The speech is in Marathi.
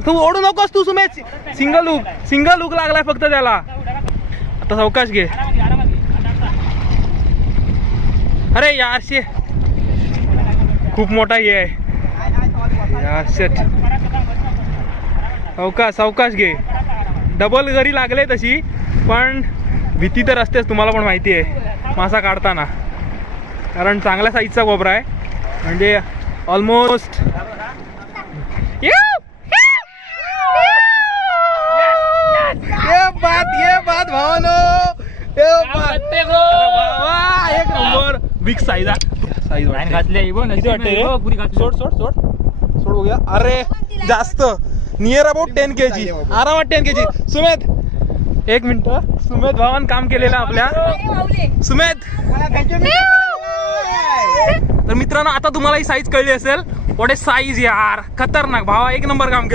तू ओढू नकोस तू Sumesh. Single hook single hook लागलाय फक्त त्याला. आता सावकाश घे. अरे यार शे. खूप मोठा हे आहे. यार अवकाश अवकाश सावकाश घे. डबल घरी लागले तशी पण भीती तर असतेच तुम्हाला पण माहिती आहे. मासा काढताना. कारण चांगल्या साईजचा कोबरा आहे. म्हणजे ऑलमोस्ट एक नंबर. बिग साईज साईज किती वाटते रे? सोड सोड सोड. सोड बघूया. अरे जास्त. Near about ten K G आरामात टेन के जी सुमेध. एक मिनिट सुमेध भावान काम केलेलं आपल्या. सुमेध. तर मित्रांनो आता तुम्हाला ही साईज कळली असेल. वॉट ए साईज यार. खतरनाक. भावा एक नंबर काम केलं.